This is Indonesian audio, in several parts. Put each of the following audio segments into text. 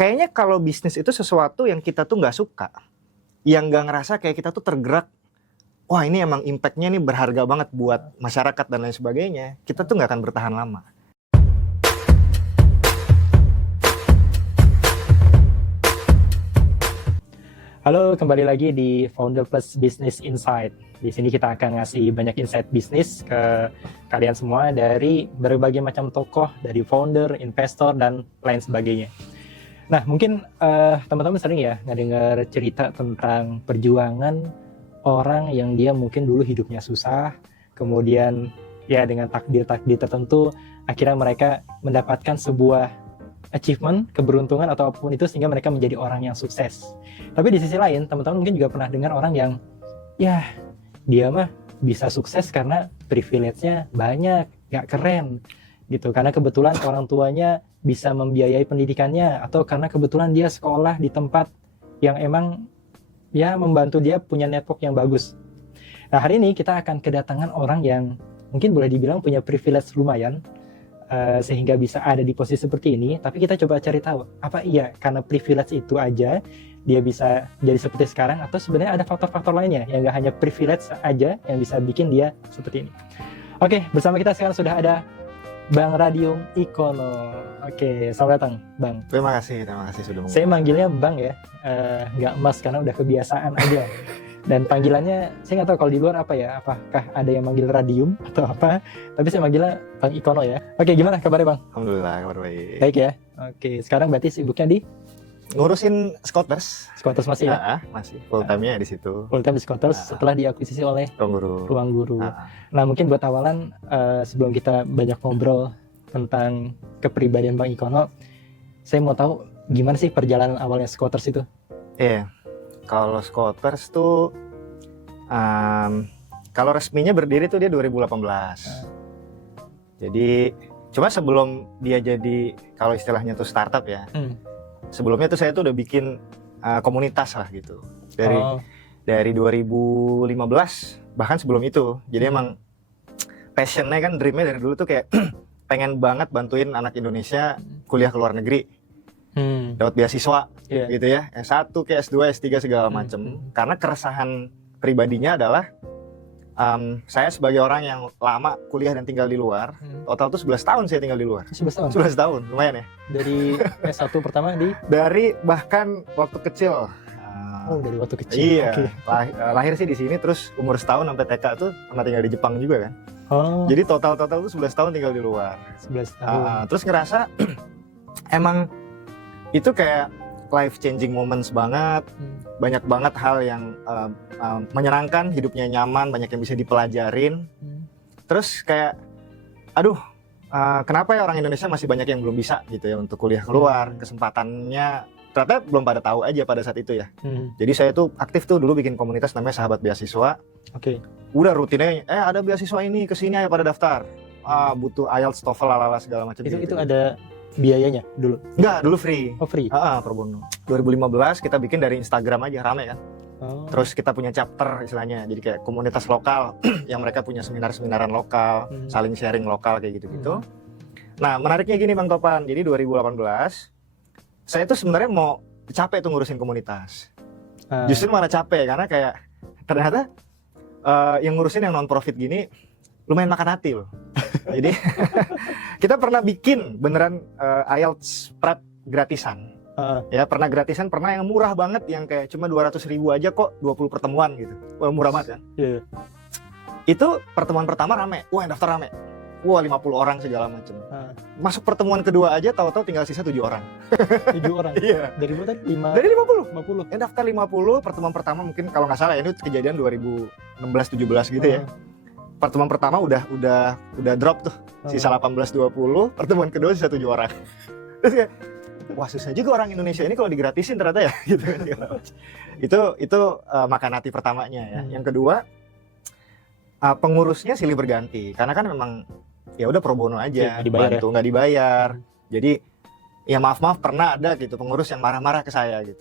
kayaknya kalau bisnis itu sesuatu yang kita tuh nggak suka, yang nggak ngerasa kayak kita tuh tergerak, wah ini emang impact-nya nih berharga banget buat masyarakat dan lain sebagainya, kita tuh nggak akan bertahan lama. Halo, kembali lagi di Founder Plus Business Insight. Di sini kita akan ngasih banyak insight bisnis ke kalian semua dari berbagai macam tokoh, dari founder, investor, dan lain sebagainya. Nah, mungkin teman-teman sering ya ngedengar cerita tentang perjuangan orang yang dia mungkin dulu hidupnya susah, kemudian ya dengan takdir-takdir tertentu, akhirnya mereka mendapatkan sebuah achievement, keberuntungan atau apapun itu sehingga mereka menjadi orang yang sukses. Tapi di sisi lain, teman-teman mungkin juga pernah dengar orang yang ya dia mah bisa sukses karena privilege-nya banyak, gak keren gitu. Karena kebetulan orang tuanya bisa membiayai pendidikannya atau karena kebetulan dia sekolah di tempat yang emang ya membantu dia punya network yang bagus. Nah, hari ini kita akan kedatangan orang yang mungkin boleh dibilang punya privilege lumayan, sehingga bisa ada di posisi seperti ini. Tapi kita coba cari tahu, apa iya karena privilege itu aja dia bisa jadi seperti sekarang, atau sebenarnya ada faktor-faktor lainnya yang gak hanya privilege aja yang bisa bikin dia seperti ini. Oke, bersama kita sekarang sudah ada Bang Radium Ikono. Oke, selamat datang Bang. Terima kasih sudah Saya manggilnya Bang ya, nggak Mas karena udah kebiasaan aja. Dan panggilannya saya nggak tahu kalau di luar apa ya, apakah ada yang manggil Radium atau apa, tapi saya manggilnya Bang Ikono ya. Oke, gimana kabarnya Bang? Alhamdulillah, kabar baik. Baik ya. Oke, sekarang berarti sibuknya di Ngurusin Scooters. Scooters masih ya? Masih full time-nya di situ. Full time di Scooters setelah diakuisisi oleh Ruang Guru. Nah, mungkin buat awalan sebelum kita banyak ngobrol tentang kepribadian Bang Ikono, saya mau tahu gimana sih perjalanan awalnya Scooters itu? Iya. Kalau Scooters tuh kalau resminya berdiri tuh dia 2018. Jadi cuma sebelum dia jadi, kalau istilahnya tuh startup ya, sebelumnya tuh saya tuh udah bikin komunitas lah gitu dari 2015, bahkan sebelum itu. Jadi emang passionnya kan, dreamnya dari dulu tuh kayak pengen banget bantuin anak Indonesia kuliah ke luar negeri, dapat beasiswa gitu ya, S1 ke S2 S3 segala macem. Karena keresahan pribadinya adalah saya sebagai orang yang lama kuliah dan tinggal di luar, total tuh 11 tahun saya tinggal di luar. 11 tahun? 11 tahun, lumayan ya. Dari S1 pertama di? Dari bahkan waktu kecil. Oh, dari waktu kecil. Iya, okay. Lahir sih di sini, terus umur setahun sampai TK tuh pernah tinggal di Jepang juga kan. Jadi total tuh 11 tahun tinggal di luar. 11 tahun. Terus ngerasa emang itu kayak life changing moments banget. Banyak banget hal yang menyenangkan, hidupnya nyaman, banyak yang bisa dipelajarin. Terus kayak aduh, kenapa ya orang Indonesia masih banyak yang belum bisa gitu ya untuk kuliah keluar, kesempatannya ternyata belum pada tahu aja pada saat itu ya. Jadi saya tuh aktif tuh dulu bikin komunitas namanya Sahabat Beasiswa. Udah rutinnya ada beasiswa ini kesini ayo pada daftar. Butuh IELTS, TOEFL, lalala segala macam itu. Itu ada biayanya dulu? Enggak, dulu free. Oh, free? Pro bono. 2015 kita bikin dari Instagram aja, rame kan. Terus kita punya chapter istilahnya, jadi kayak komunitas lokal yang mereka punya seminar-seminaran lokal, saling sharing lokal kayak gitu-gitu. Nah, menariknya gini Bang Topan, jadi 2018 saya tuh sebenarnya mau capek tuh ngurusin komunitas. Justru malah capek karena kayak ternyata yang ngurusin yang non profit gini lumayan makan hati loh. Jadi kita pernah bikin beneran IELTS prep gratisan. Ya pernah gratisan, pernah yang murah banget yang kayak cuma 200.000 aja kok, 20 pertemuan gitu. Wah, murah banget kan. Itu pertemuan pertama rame, wah yang daftar rame, wah 50 orang segala macam. Masuk pertemuan kedua aja tahu-tahu tinggal sisa 7 orang. 7 orang? Iya. Dari berapa tadi? Dari 50. Yang daftar 50, pertemuan pertama mungkin kalau nggak salah ya, ini kejadian 2016-17 gitu ya. Pertemuan pertama udah drop tuh, sisa 18-20, pertemuan kedua sisa 7 orang. Terus kayak, wah susah juga orang Indonesia ini kalau digratisin ternyata ya gitu kan. Itu makan hati pertamanya ya. Yang kedua, pengurusnya silih berganti karena kan memang ya udah pro bono aja, bantu nggak dibayar. Jadi ya maaf pernah ada gitu pengurus yang marah-marah ke saya gitu.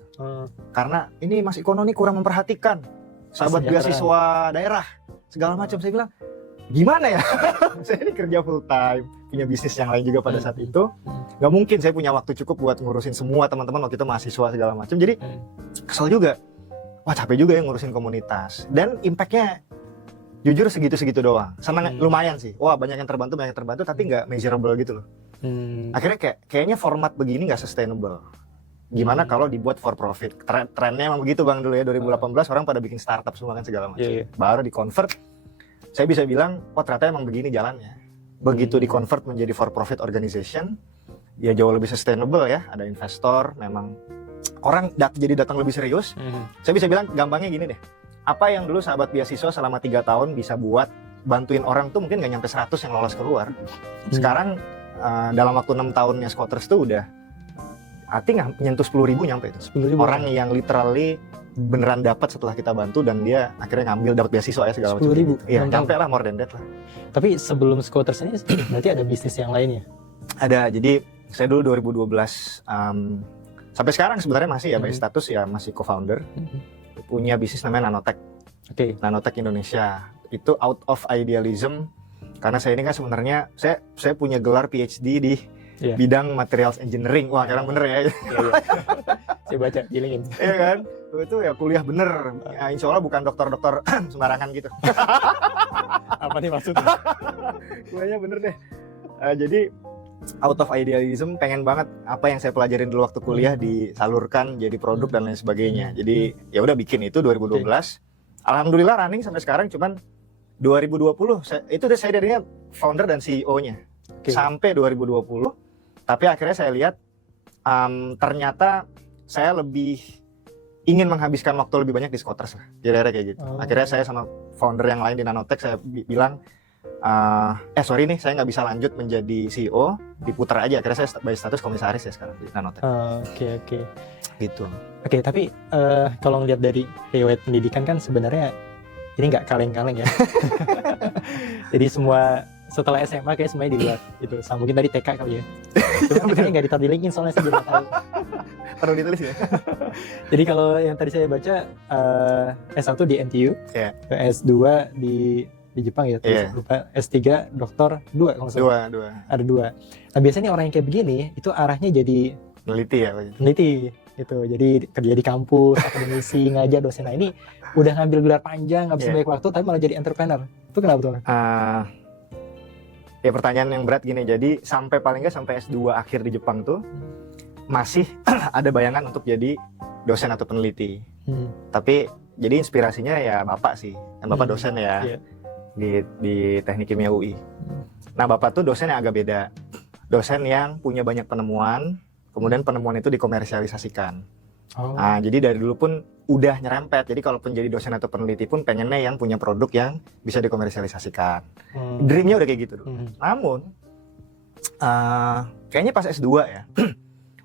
Karena ini Mas Ikono nih kurang memperhatikan sahabat beasiswa daerah segala macam. Saya bilang gimana ya, saya ini kerja full time, punya bisnis yang lain juga pada saat itu. Nggak mungkin saya punya waktu cukup buat ngurusin semua teman-teman waktu itu mahasiswa segala macam. Jadi kesel juga. Wah capek juga ya ngurusin komunitas. Dan impactnya jujur segitu-segitu doang. Senang lumayan sih. Wah banyak yang terbantu tapi nggak measurable gitu loh. Akhirnya kayaknya format begini nggak sustainable. Gimana kalau dibuat for profit? Trennya emang begitu Bang dulu ya 2018 orang pada bikin startup semua kan segala macam. Baru di convert, saya bisa bilang, oh ternyata emang begini jalannya. Begitu di convert menjadi for profit organization, ya jauh lebih sustainable ya. Ada investor, memang orang jadi datang lebih serius. Saya bisa bilang gampangnya gini deh. Apa yang dulu sahabat beasiswa selama 3 tahun bisa buat bantuin orang tuh mungkin nggak nyampe 100 yang lolos keluar. Sekarang dalam waktu 6 tahunnya Squatters tuh udah nyentuh 10.000 nyampe itu. 10.000 orang yang literally beneran dapat setelah kita bantu dan dia akhirnya ngambil dapat beasiswa ya segala macam. 10.000. Iya, nyampe lah more than that lah. Tapi sebelum Squatters ini berarti ada bisnis yang lainnya? Ada. Jadi saya dulu 2012 sampai sekarang sebenarnya masih ya by status ya masih co-founder. Punya bisnis namanya Nanotech. Nanotech Indonesia. Itu out of idealism karena saya ini kan sebenarnya saya punya gelar PhD di bidang materials engineering. Wah, sekarang bener ya. Saya baca di LinkedIn. Iya kan? Itu ya kuliah bener. Ya, insya Allah bukan dokter-dokter sembarangan gitu. Apa nih maksudnya? Kuliahnya bener deh. Jadi out of idealism, pengen banget apa yang saya pelajarin dulu waktu kuliah disalurkan jadi produk dan lain sebagainya. Jadi ya udah bikin itu 2012. Alhamdulillah running sampai sekarang. Cuman 2020 itu saya darinya founder dan CEO-nya sampai 2020. Tapi akhirnya saya lihat ternyata saya lebih ingin menghabiskan waktu lebih banyak di Squatters lah. Jadi kayak gitu. Akhirnya saya sama founder yang lain di Nanotech saya bilang sorry nih saya nggak bisa lanjut menjadi CEO, diputar aja. Akhirnya saya by status komisaris ya sekarang di Nanotech. Oke. Gitu. Oke, tapi kalau ngeliat dari riwayat pendidikan kan sebenarnya ini nggak kaleng-kaleng ya. Jadi semua setelah SMA kayak semuanya di luar gitu. Sama mungkin tadi TK kali ya. Cuma kayaknya nggak ditaruh di LinkedIn soalnya saya juga tahu. Perlu ditulis ya. Jadi kalau yang tadi saya baca S1 di NTU, S2 di Jepang ya, lupa S3 doktor 2 kalau salah. Dua. Ada 2. Nah, biasanya orang yang kayak begini itu arahnya jadi peneliti ya, peneliti gitu. Jadi kerja di kampus, akademisi, ngajar, dosen. Nah, ini udah ngambil gelar panjang, nggak bisa banyak waktu tapi malah jadi entrepreneur. Itu kenapa tuh? Ya pertanyaan yang berat gini. Jadi sampai paling nggak sampai S2 akhir di Jepang tuh masih ada bayangan untuk jadi dosen atau peneliti. Tapi jadi inspirasinya ya bapak sih. Kan bapak dosen ya. Di Teknik Kimia UI. Nah bapak tuh dosen yang agak beda. Dosen yang punya banyak penemuan, kemudian penemuan itu dikomersialisasikan. Nah jadi dari dulu pun udah nyerempet. Jadi kalau jadi dosen atau peneliti pun pengennya yang punya produk yang bisa dikomersialisasikan. Dreamnya udah kayak gitu. Namun kayaknya pas S2 ya,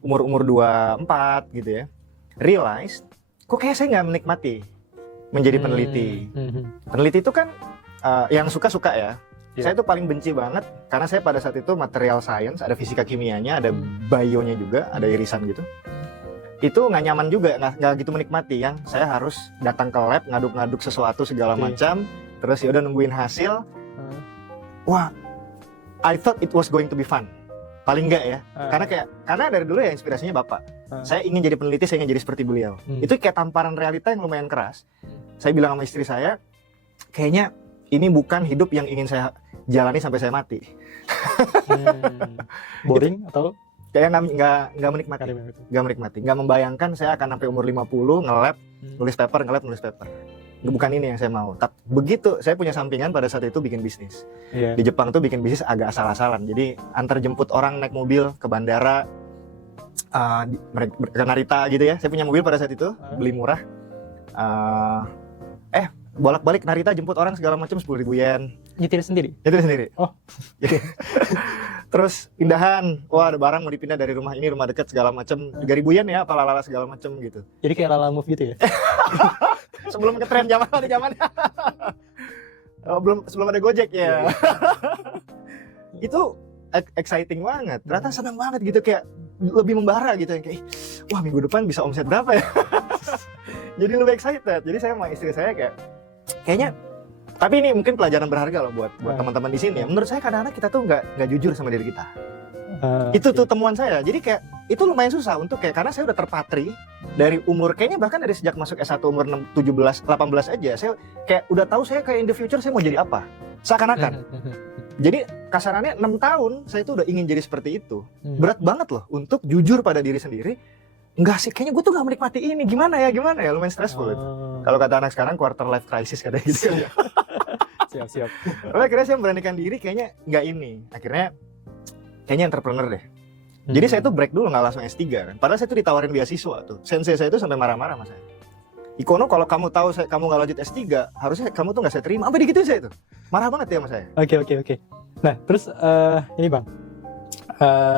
umur 24 gitu ya, realize kok kayak saya nggak menikmati menjadi peneliti. Peneliti itu kan yang suka-suka ya. Saya tuh paling benci banget karena saya pada saat itu material science, ada fisika kimianya, ada bionya juga, ada irisan gitu. Itu nggak nyaman juga, nggak gitu menikmati. Yang saya harus datang ke lab, ngaduk-ngaduk sesuatu segala macam, terus ya udah nungguin hasil. Wah, I thought it was going to be fun. Paling enggak ya, karena dari dulu ya inspirasinya bapak. Saya ingin jadi peneliti, saya ingin jadi seperti beliau. Itu kayak tamparan realita yang lumayan keras. Saya bilang sama istri saya, kayaknya ini bukan hidup yang ingin saya jalani sampai saya mati. Boring atau? Kayak nggak menikmati, nggak membayangkan saya akan sampai umur 50 nge-lab, nulis paper. Bukan ini yang saya mau. Tapi begitu saya punya sampingan pada saat itu bikin bisnis. Di Jepang tuh bikin bisnis agak asal-asalan. Jadi antar jemput orang naik mobil ke bandara, ke Narita gitu ya. Saya punya mobil pada saat itu, beli murah. Bolak-balik Narita jemput orang segala macam 10.000 yen. Nyetir sendiri? Nyetir sendiri. Oh. Terus pindahan, wah ada barang mau dipindah dari rumah ini, rumah dekat segala macam, 3.000 yen ya, apa lala segala macam gitu. Jadi kayak lala move gitu ya? Sebelum ke tren zamannya. Sebelum ada Gojek ya. Itu exciting banget. Ternyata senang banget gitu, kayak lebih membara gitu, kayak wah minggu depan bisa omset berapa ya. Jadi lebih excited. Jadi saya sama istri saya kayaknya Tapi ini mungkin pelajaran berharga loh buat teman-teman di sini. Menurut saya kadang-kadang kita tuh nggak jujur sama diri kita. Itu tuh temuan saya. Jadi kayak itu lumayan susah untuk kayak, karena saya udah terpatri dari umur, kayaknya bahkan dari sejak masuk S1 umur 17, 18 aja saya kayak udah tahu saya kayak in the future saya mau jadi apa. Seakan-akan. Jadi kasarannya 6 tahun saya tuh udah ingin jadi seperti itu. Berat banget loh untuk jujur pada diri sendiri. Enggak sih, kayaknya gue tuh gak menikmati ini. Gimana ya, lumayan stressful itu. Kalau kata anak sekarang quarter life crisis katanya gitu. Siap. Tapi akhirnya saya memberanikan diri, kayaknya nggak ini. Akhirnya kayaknya entrepreneur deh. Jadi saya tuh break dulu, nggak langsung S3 kan. Padahal saya tuh ditawarin beasiswa tuh. Sensei saya tuh sampai marah-marah sama saya. Ikono, kalau kamu tahu kamu nggak lanjut S3, harusnya kamu tuh nggak saya terima. Sampai digituin saya tuh. Marah banget ya sama saya. Oke. Nah, terus ini Bang,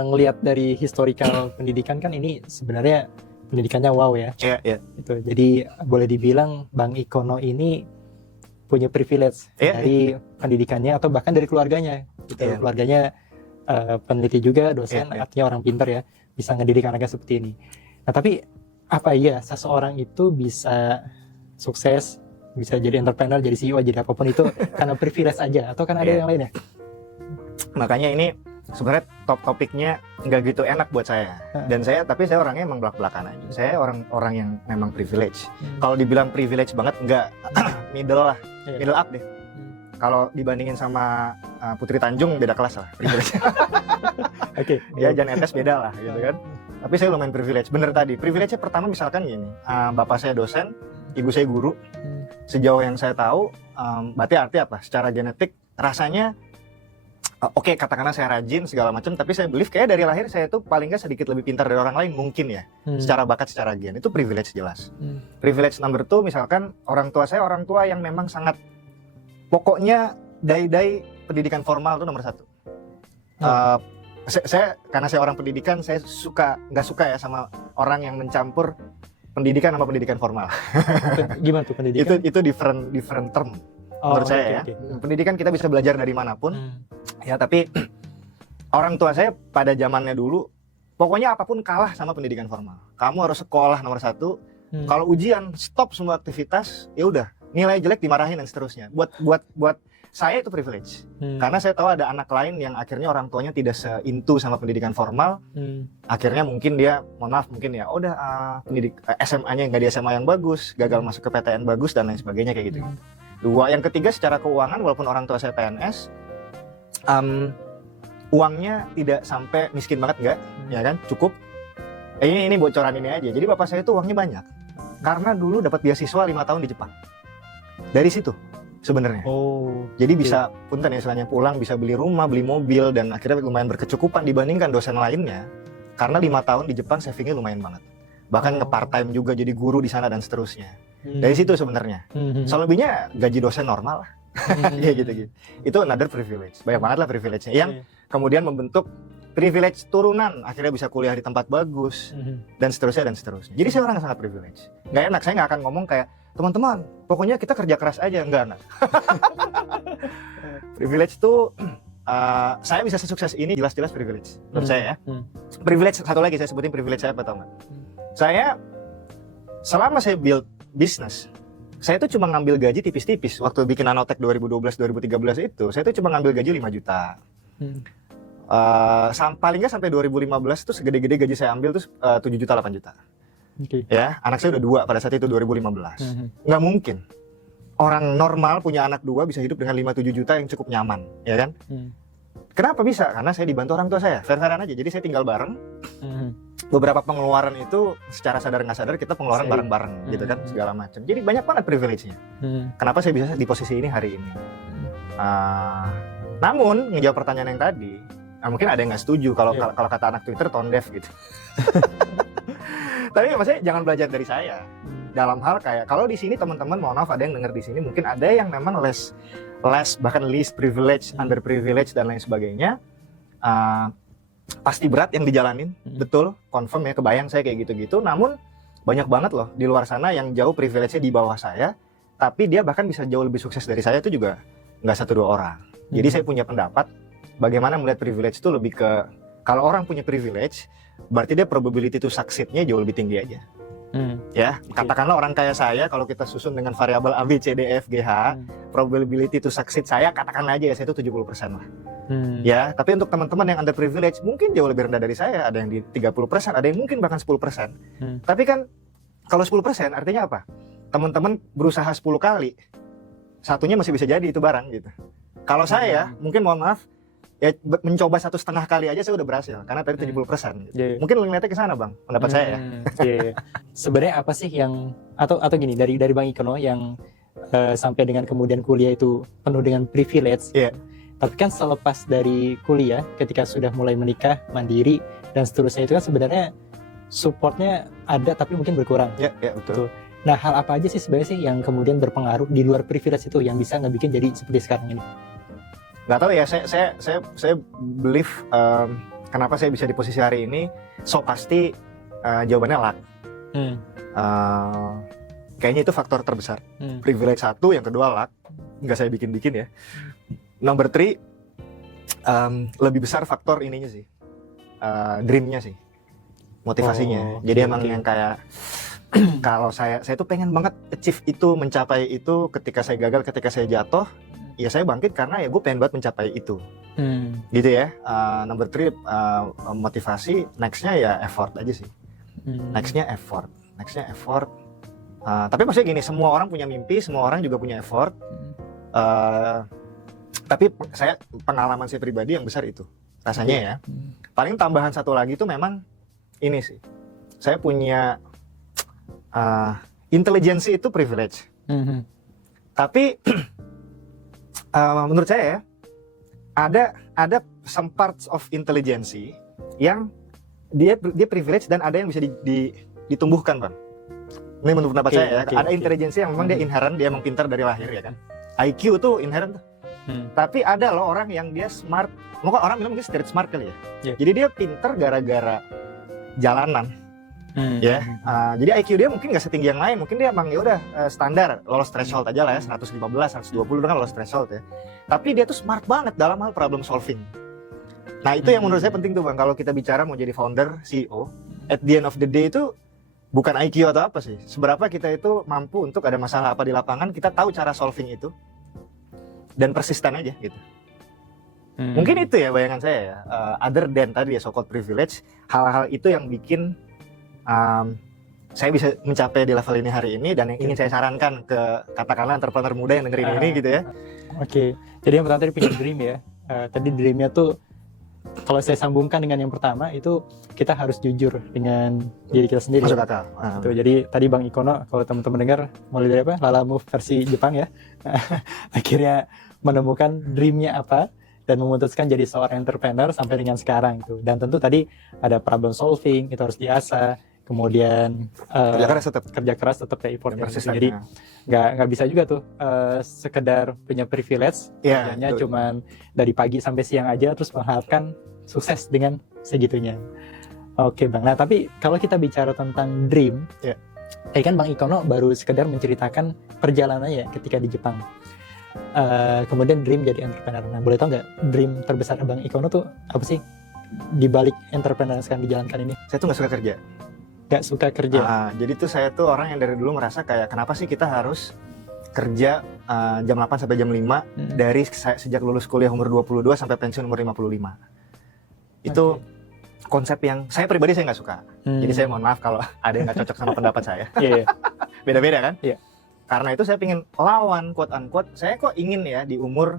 ngelihat dari historical pendidikan kan ini sebenarnya pendidikannya wow ya. Iya. Itu. Jadi boleh dibilang Bang Ikono ini punya privilege dari pendidikannya atau bahkan dari keluarganya. Gitu. Keluarganya peneliti juga, dosen, artinya orang pintar ya, bisa ngedidik anaknya seperti ini. Nah, tapi apa iya seseorang itu bisa sukses, bisa jadi entrepreneur, jadi CEO, jadi apapun itu karena privilege aja, atau kan ada yang lainnya? Makanya ini sebenarnya topiknya nggak gitu enak buat saya. Dan tapi saya orangnya emang belak-belakan aja. Saya orang yang memang privilege. Kalau dibilang privilege banget, nggak middle lah, middle up deh. Kalau dibandingin sama Putri Tanjung beda kelas lah privilege. Oke. Ya Jan Etes beda lah gitu kan. Tapi saya lumayan privilege. Bener tadi. Privilege-nya pertama misalkan gini, bapak saya dosen, ibu saya guru. Sejauh yang saya tahu, berarti arti apa? Secara genetik rasanya oke, katakanlah saya rajin segala macam, tapi saya believe kayak dari lahir saya tuh paling nggak sedikit lebih pintar dari orang lain mungkin ya. Secara bakat, secara gen. Itu privilege jelas. Privilege number 2 misalkan orang tua saya orang tua yang memang sangat, pokoknya dai pendidikan formal itu nomor 1. Saya karena saya orang pendidikan, saya nggak suka ya sama orang yang mencampur pendidikan sama pendidikan formal. Gimana tuh pendidikan? Itu different term menurut saya ya. Pendidikan kita bisa belajar dari manapun, ya, tapi orang tua saya pada zamannya dulu, pokoknya apapun kalah sama pendidikan formal. Kamu harus sekolah nomor 1. Kalau ujian stop semua aktivitas, ya udah nilai jelek dimarahin dan seterusnya. Buat saya itu privilege. Karena saya tahu ada anak lain yang akhirnya orang tuanya tidak seintu sama pendidikan formal. Akhirnya mungkin dia, mohon maaf, mungkin ya udah SMA-nya nggak di SMA yang bagus, gagal masuk ke PTN bagus dan lain sebagainya kayak gitu. Yang ketiga secara keuangan, walaupun orang tua saya PNS, uangnya tidak sampai miskin banget, nggak, ya kan, cukup. Ini bocoran ini aja. Jadi bapak saya itu uangnya banyak. Karena dulu dapat beasiswa 5 tahun di Jepang. Dari situ sebenarnya. Jadi bisa punten ya, istilahnya pulang bisa beli rumah, beli mobil, dan akhirnya lumayan berkecukupan dibandingkan dosen lainnya. Karena 5 tahun di Jepang savingnya lumayan banget. Bahkan nge-part time juga jadi guru di sana dan seterusnya. Dari situ sebenarnya. Selebihnya gaji dosen normal lah. Ya gitu. Itu another privilege. Banyak banget lah privilege-nya yang kemudian membentuk privilege turunan, akhirnya bisa kuliah di tempat bagus dan seterusnya. Jadi saya orang yang sangat privilege. Nggak enak, saya nggak akan ngomong kayak teman-teman, pokoknya kita kerja keras aja, enggak. Privilege itu saya bisa sesukses ini jelas-jelas privilege menurut saya ya. Privilege satu lagi saya sebutin, privilege saya apa tau nggak? Saya selama saya build business, saya tuh cuma ngambil gaji tipis-tipis. Waktu bikin Nanotech 2012-2013 itu, saya tuh cuma ngambil gaji 5 juta. Paling nggak sampai 2015 tuh segede-gede gaji saya ambil tuh 7 juta 8 juta. Ya, anak saya udah 2 pada saat itu 2015. Nggak mungkin orang normal punya anak 2 bisa hidup dengan 5-7 juta yang cukup nyaman, ya kan? Kenapa bisa? Karena saya dibantu orang tua saya, fair-fairan aja. Jadi saya tinggal bareng. Beberapa pengeluaran itu secara sadar nggak sadar kita pengeluaran bareng-bareng gitu kan, segala macam. Jadi banyak banget privilege-nya. Kenapa saya bisa di posisi ini hari ini? Namun ngejawab pertanyaan yang tadi, mungkin ada yang nggak setuju kalau kata anak Twitter tone deaf gitu. Tapi maksudnya jangan belajar dari saya. Dalam hal kayak kalau di sini teman-teman, mohon maaf ada yang dengar di sini mungkin ada yang memang less bahkan least privilege, underprivilege dan lain sebagainya. Pasti berat yang dijalanin, betul, confirm ya, kebayang saya kayak gitu-gitu. Namun banyak banget loh di luar sana yang jauh privilege-nya di bawah saya, tapi dia bahkan bisa jauh lebih sukses dari saya, itu juga nggak 1-2 orang. Jadi saya punya pendapat bagaimana melihat privilege itu lebih ke, kalau orang punya privilege berarti dia probability to succeed-nya jauh lebih tinggi aja. Ya, katakanlah orang kaya saya, kalau kita susun dengan variabel A, B, C, D, E, F, G, H, probability to succeed saya, katakanlah aja ya, saya itu 70% lah. Ya, tapi untuk teman-teman yang underprivileged, mungkin jauh lebih rendah dari saya, ada yang di 30%, ada yang mungkin bahkan 10%. Tapi kan, kalau 10% artinya apa? Teman-teman berusaha 10 kali, satunya masih bisa jadi itu barang gitu. Kalau saya, mungkin mohon maaf, ya mencoba 1,5 kali aja saya udah berhasil karena tadi 70%. Mungkin lu ngeliatnya ke sana Bang, pendapat saya ya. Sebenarnya apa sih yang atau gini dari Bang Ikono yang sampai dengan kemudian kuliah itu penuh dengan privilege. Tapi kan selepas dari kuliah ketika sudah mulai menikah, mandiri dan seterusnya itu kan sebenarnya supportnya ada tapi mungkin berkurang. Ya, betul. Nah, hal apa aja sih sebenarnya sih yang kemudian berpengaruh di luar privilege itu yang bisa ngebikin jadi seperti sekarang ini? Nggak tahu ya, saya believe kenapa saya bisa di posisi hari ini, so pasti jawabannya luck. Kayaknya itu faktor terbesar. Privilege satu, yang kedua luck, nggak saya bikin-bikin ya. Number 3, lebih besar faktor ininya sih, dreamnya sih, motivasinya. Jadi emang yang kayak kalau saya tuh pengen banget achieve itu, mencapai itu, ketika saya gagal, ketika saya jatuh, ya saya bangkit karena ya gue pengen banget mencapai itu. Gitu ya. Number 3, motivasi. Nextnya ya effort aja sih. Nextnya effort. Tapi maksudnya gini, semua orang punya mimpi, semua orang juga punya effort. Tapi pengalaman saya pribadi yang besar itu rasanya ya. Paling tambahan satu lagi itu memang ini sih, saya punya intelijensi itu privilege. Tapi menurut saya ya, ada some parts of intelligence yang dia privilege dan ada yang bisa ditumbuhkan Bang. Ini menurut pendapat saya ya. Ada intelijensi yang memang dia inherent, dia emang pintar dari lahir ya kan. IQ tuh inherent tuh. Tapi ada loh orang yang dia smart. Mungkin orang bilang mungkin street smart kali ya. Jadi dia pintar gara-gara jalanan. Jadi IQ dia mungkin nggak setinggi yang lain, mungkin dia emang ya udah standar, lolos threshold aja lah ya, 115, 120 kan lolos threshold ya. Tapi dia tuh smart banget dalam hal problem solving. Nah itu yang menurut saya penting tuh Bang, kalau kita bicara mau jadi founder, CEO, at the end of the day itu bukan IQ atau apa sih, seberapa kita itu mampu untuk ada masalah apa di lapangan, kita tahu cara solving itu, dan persisten aja gitu. Mungkin itu ya bayangan saya ya, other than tadi ya so-called privilege, hal-hal itu yang bikin saya bisa mencapai di level ini hari ini, dan yang ingin saya sarankan ke katakanlah entrepreneur muda yang dengerin ini gitu ya. Jadi yang pertama tadi punya dream ya. Tadi dreamnya tuh kalau saya sambungkan dengan yang pertama itu kita harus jujur dengan diri kita sendiri. Masuk akal. Jadi tadi Bang Ikono kalau teman-teman dengar mulai dari apa? Lala Move versi Jepang ya. Akhirnya menemukan dreamnya apa dan memutuskan jadi seorang entrepreneur sampai dengan sekarang itu. Dan tentu tadi ada problem solving, itu harus diasah. Kemudian kerja keras tetap ya effort ya. Jadi nggak bisa juga tuh sekedar punya privilege, kerjanya cuman dari pagi sampai siang aja terus mengharapkan sukses dengan segitunya. Oke Bang, nah tapi kalau kita bicara tentang dream, kan Bang Ikono baru sekedar menceritakan perjalanannya ketika di Jepang. Kemudian dream jadi entrepreneur. Nah boleh tahu nggak dream terbesar Bang Ikono tuh apa sih di balik entrepreneur yang sekarang dijalankan ini? Saya tuh nggak suka kerja. Gak suka kerja. Jadi tuh saya tuh orang yang dari dulu merasa kayak kenapa sih kita harus kerja jam 8 sampai jam 5 dari sejak lulus kuliah umur 22 sampai pensiun umur 55. Itu konsep yang saya pribadi saya nggak suka. Jadi saya mohon maaf kalau ada yang nggak cocok sama pendapat saya. Beda-beda kan? Karena itu saya pengen lawan quote unquote. Saya kok ingin ya di umur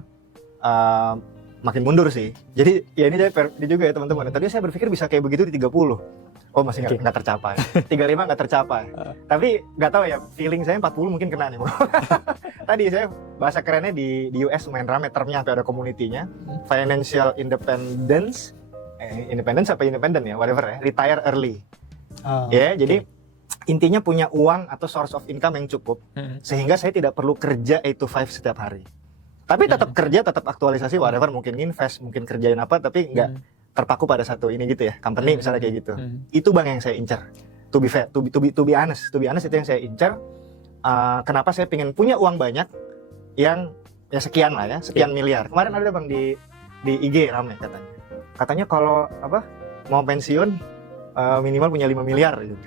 makin mundur sih. Jadi ya ini juga ya teman-teman. Tadi saya berpikir bisa kayak begitu di 30. Oh masih nggak tercapai, 35 nggak tercapai. Tapi nggak tahu ya, feeling saya 40 mungkin kena nih. Tadi saya bahasa kerennya di US lumayan rame termnya, sampai ada community-nya. Financial independence, independence apa independent ya, whatever ya, retire early. Jadi intinya punya uang atau source of income yang cukup, sehingga saya tidak perlu kerja 8 to 5 setiap hari. Tapi tetap kerja, tetap aktualisasi, whatever, mungkin invest, mungkin kerjain apa, tapi nggak terpaku pada satu ini gitu ya, company misalnya kayak gitu. Itu Bang yang saya incar. To be fair, to be honest itu yang saya incar. Kenapa saya pengen punya uang banyak yang ya sekian lah ya, sekian miliar. Kemarin ada Bang di IG rame katanya kalau mau pensiun minimal punya 5 miliar gitu.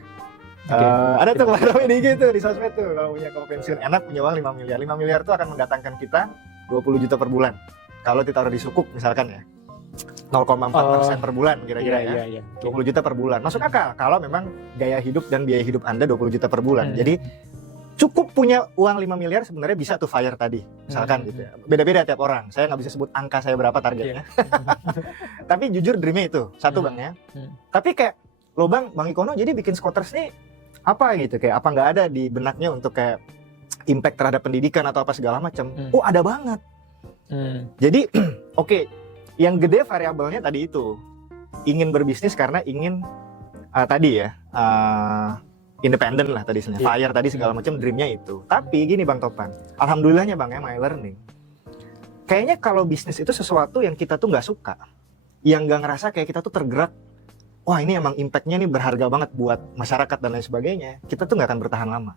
Ada tuh kemarin di IG tuh di sosmed tuh, kalau punya pensiun enak punya uang 5 miliar. 5 miliar tuh akan mendatangkan kita 20 juta per bulan. Kalau ditaruh di sukuk misalkan ya, 0,4% per bulan kira-kira ya. 20 juta per bulan. Masuk akal kalau memang gaya hidup dan biaya hidup Anda 20 juta per bulan. Jadi cukup punya uang 5 miliar sebenarnya bisa tuh fire tadi. Misalkan gitu ya. Beda-beda tiap orang. Saya nggak bisa sebut angka saya berapa targetnya. Tapi jujur dreamnya itu. Satu Bang ya. Tapi kayak lo Bang Ikono jadi bikin Squatters nih apa gitu, kayak apa nggak ada di benaknya untuk kayak impact terhadap pendidikan atau apa segala macam. Oh ada banget. Jadi oke, yang gede variabelnya tadi itu ingin berbisnis karena ingin tadi ya independen lah tadi sebenarnya, fire tadi segala macam, dreamnya itu. Tapi gini Bang Topan, alhamdulillahnya Bang ya, my learning kayaknya kalau bisnis itu sesuatu yang kita tuh nggak suka, yang nggak ngerasa kayak kita tuh tergerak, wah ini emang impactnya nih berharga banget buat masyarakat dan lain sebagainya, kita tuh nggak akan bertahan lama.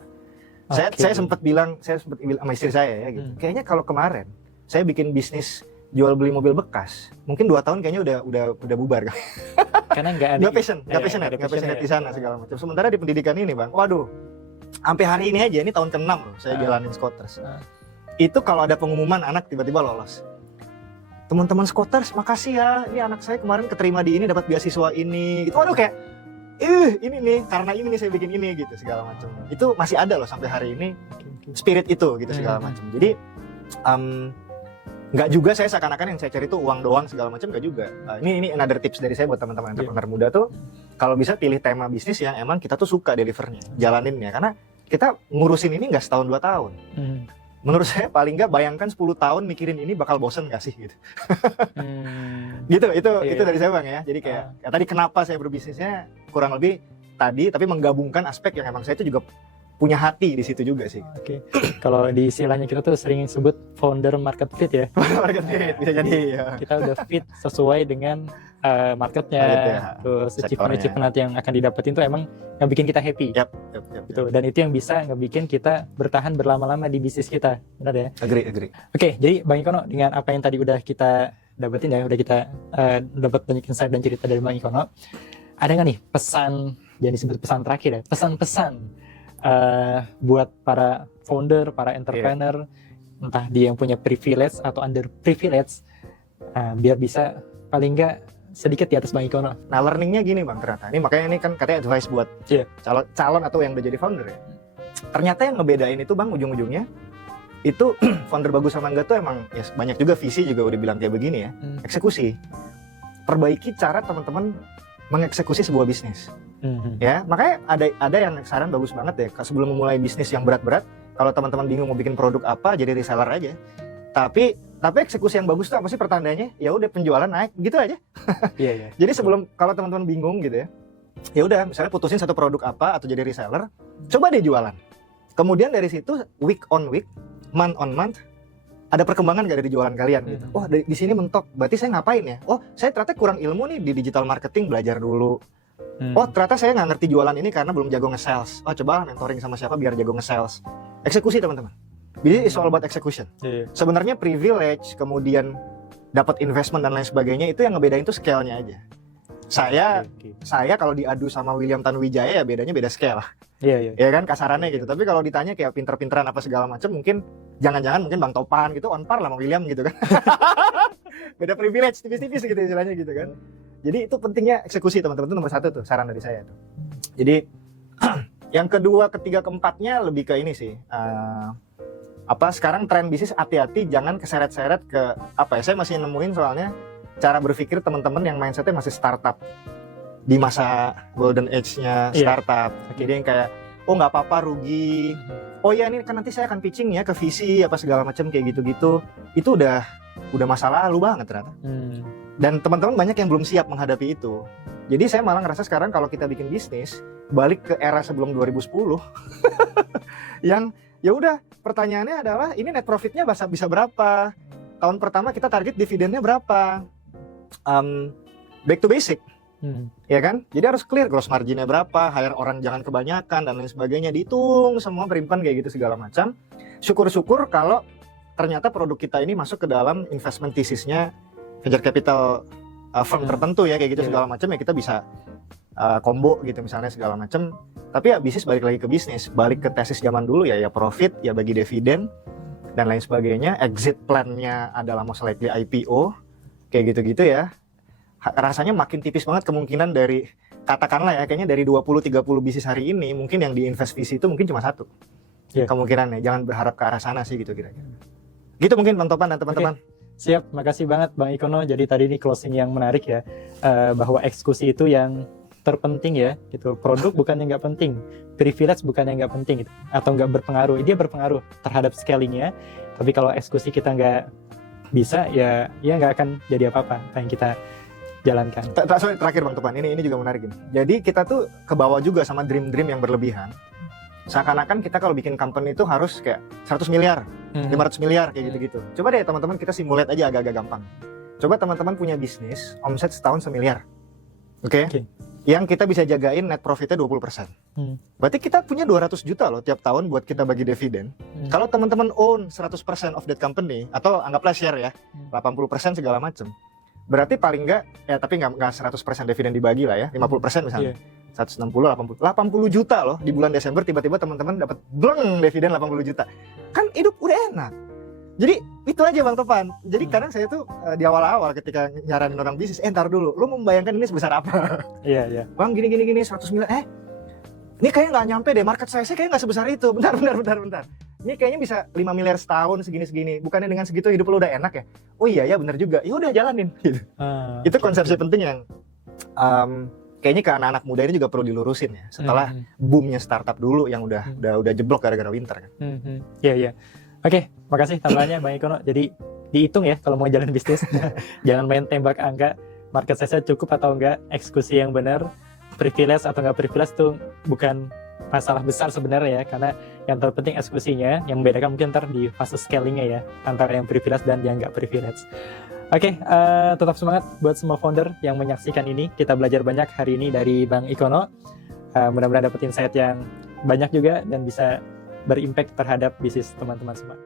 Saya sempat bilang sama istri saya ya gitu, kayaknya kalau kemarin saya bikin bisnis jual beli mobil bekas, mungkin 2 tahun kayaknya udah bubar kan. Karena nggak passionate di sana segala macam. Sementara di pendidikan ini Bang, waduh, sampai hari ini aja, ini tahun ke-6 loh saya jalanin Squatters. Itu kalau ada pengumuman anak tiba-tiba lolos, teman-teman Squatters makasih ya, ini anak saya kemarin keterima di ini dapat beasiswa ini gitu. Waduh kayak ini nih, karena ini nih saya bikin ini gitu segala macam. Itu masih ada loh sampai hari ini spirit itu gitu segala macam. Jadi nggak juga saya seakan-akan yang saya cari itu uang doang segala macam, nggak juga. Ini another tips dari saya buat teman-teman entrepreneur muda tuh, kalau bisa pilih tema bisnis yang emang kita tuh suka delivernya, jalaninnya, karena kita ngurusin ini nggak setahun 2 tahun. Menurut saya paling nggak bayangkan 10 tahun mikirin ini bakal bosen nggak sih gitu. Gitu itu dari saya Bang ya. Jadi kayak ya tadi kenapa saya berbisnisnya kurang lebih tadi, tapi menggabungkan aspek yang emang saya itu juga punya hati di situ juga sih. Oke. Kalau di istilahnya kita tuh sering sebut founder market fit ya. Market fit bisa jadi ya. Kita udah fit sesuai dengan marketnya. Terus achievement yang akan didapetin tuh emang yang bikin kita happy. Yap. Gitu. Dan itu yang bisa ngebikin kita bertahan berlama-lama di bisnis kita. Benar ya? Agree. Oke, jadi Bang Ikono dengan apa yang tadi udah kita dapetin ya, udah kita dapat banyak insight dan cerita dari Bang Ikono. Ada nggak nih pesan, jangan disebut pesan terakhir ya, pesan-pesan buat para founder, para entrepreneur, entah dia yang punya privilege atau underprivilege, biar bisa paling nggak sedikit di atas Bang Ikono. Nah learningnya gini Bang, ternyata ini makanya ini kan katanya advice buat calon atau yang udah jadi founder ya. Ternyata yang ngebedain itu Bang ujung-ujungnya itu founder bagus sama enggak tuh emang ya banyak juga visi juga udah bilang kayak begini ya, eksekusi. Perbaiki cara teman-teman mengeksekusi sebuah bisnis. Ya, makanya ada yang saran bagus banget ya, sebelum memulai bisnis yang berat-berat, kalau teman-teman bingung mau bikin produk apa, jadi reseller aja. Tapi eksekusi yang bagus tuh apa sih pertandanya? Ya udah penjualan naik, gitu aja. Iya. Jadi sebelum kalau teman-teman bingung gitu ya udah misalnya putusin satu produk apa atau jadi reseller, coba deh jualan. Kemudian dari situ week on week, month on month, ada perkembangan gak dari jualan kalian gitu. Oh di sini mentok, berarti saya ngapain ya? Oh saya ternyata kurang ilmu nih di digital marketing, belajar dulu. Oh ternyata saya nggak ngerti jualan ini karena belum jago nge-sales. Oh coba mentoring sama siapa biar jago nge-sales. Eksekusi teman-teman. Jadi it's all about execution. Sebenarnya privilege, kemudian dapat investment dan lain sebagainya, itu yang ngebedain tuh scale-nya aja. Saya kalau diadu sama William Tanuwijaya ya bedanya beda scale. Iya. Ya kan kasarannya gitu. Tapi kalau ditanya kayak pinter-pinteran apa segala macam, mungkin jangan-jangan mungkin Bang Topan gitu on par lah sama William gitu kan. Beda privilege tipis-tipis gitu istilahnya gitu kan. Jadi itu pentingnya eksekusi teman-teman, itu nomor 1 tuh saran dari saya tuh. Jadi yang kedua, ketiga, keempatnya lebih ke ini sih. Sekarang tren bisnis hati-hati jangan keseret-seret ke apa ya, saya masih nemuin soalnya cara berpikir teman-teman yang mindsetnya masih startup di masa golden age-nya startup. Jadi yang kayak nggak apa-apa rugi, iya ini kan nanti saya akan pitching ya ke VC apa segala macam kayak gitu-gitu. Itu udah masa lalu banget ternyata. Dan teman-teman banyak yang belum siap menghadapi itu. Jadi saya malah ngerasa sekarang kalau kita bikin bisnis balik ke era sebelum 2010 yang ya udah pertanyaannya adalah ini net profitnya bisa berapa, tahun pertama kita target dividennya berapa, back to basic. Ya kan, jadi harus clear gross marginnya berapa, hire orang jangan kebanyakan dan lain sebagainya, dihitung semua perimpan kayak gitu segala macam. Syukur-syukur kalau ternyata produk kita ini masuk ke dalam investment thesis-nya venture capital firm tertentu ya kayak gitu segala macam, ya kita bisa combo gitu misalnya segala macam. Tapi ya bisnis balik lagi ke bisnis, balik ke tesis zaman dulu ya profit, ya bagi dividen dan lain sebagainya. Exit plan-nya adalah most likely IPO kayak gitu-gitu ya. Rasanya makin tipis banget kemungkinan dari, katakanlah ya, kayaknya dari 20-30 bisnis hari ini mungkin yang diinvest VC itu mungkin cuma 1 kemungkinannya. Jangan berharap ke arah sana sih gitu kira-kira. Gitu mungkin Bang Topan dan teman-teman. Siap, makasih banget Bang Ikono. Jadi tadi ini closing yang menarik ya, bahwa eksekusi itu yang terpenting ya, gitu. Produk bukan yang nggak penting, privilege bukan yang nggak penting, gitu. Atau nggak berpengaruh. Dia berpengaruh terhadap scalingnya, tapi kalau eksekusi kita nggak bisa, ya nggak akan jadi apa-apa yang kita jalankan. Terakhir Bang Topan, ini juga menarik ini. Jadi kita tuh kebawa juga sama dream-dream yang berlebihan. Seakan-akan kita kalau bikin company itu harus kayak 100 miliar, 500 miliar kayak gitu-gitu. Coba deh teman-teman kita simulate aja agak-agak gampang. Coba teman-teman punya bisnis, omset setahun 1 miliar. Oke? Yang kita bisa jagain net profitnya 20%. Berarti kita punya 200 juta loh tiap tahun buat kita bagi dividen. Kalau teman-teman own 100% of that company, atau anggaplah share ya, 80% segala macam. Berarti paling enggak, ya tapi nggak 100% dividen dibagi lah ya, 50% misalnya. 160, 80 juta loh di bulan Desember, tiba-tiba teman-teman dapat bleng dividen 80 juta. Kan hidup udah enak. Jadi itu aja Bang Topan. Jadi kadang saya tuh di awal-awal ketika nyaranin orang bisnis, ntar dulu, lu membayangkan ini sebesar apa? Iya. Bang gini 100 miliar, ini kayaknya nggak nyampe deh, market size-nya kayaknya nggak sebesar itu. Bentar. Ini kayaknya bisa 5 miliar setahun segini-segini. Bukannya dengan segitu hidup lu udah enak ya? Oh iya ya benar juga. Ya udah jalanin. Gitu. Itu konsepsi penting yang kayaknya ke anak-anak muda ini juga perlu dilurusin ya. Setelah boomnya startup dulu yang udah jeblok gara-gara winter kan. Iya. Oke, makasih tambahannya Bang Ikono. Jadi dihitung ya kalau mau jalan bisnis. Jangan main tembak angka, market size-nya cukup atau enggak, eksekusi yang benar, privilege atau enggak privilege itu bukan masalah besar sebenarnya ya, karena yang terpenting eksekusinya. Yang membedakan mungkin ntar di fase scalingnya ya, antara yang privilege dan yang enggak privilege. Oke, tetap semangat buat semua founder yang menyaksikan ini. Kita belajar banyak hari ini dari Bang Ikono. Mudah-mudahan dapat insight yang banyak juga dan bisa berimpact terhadap bisnis teman-teman semua.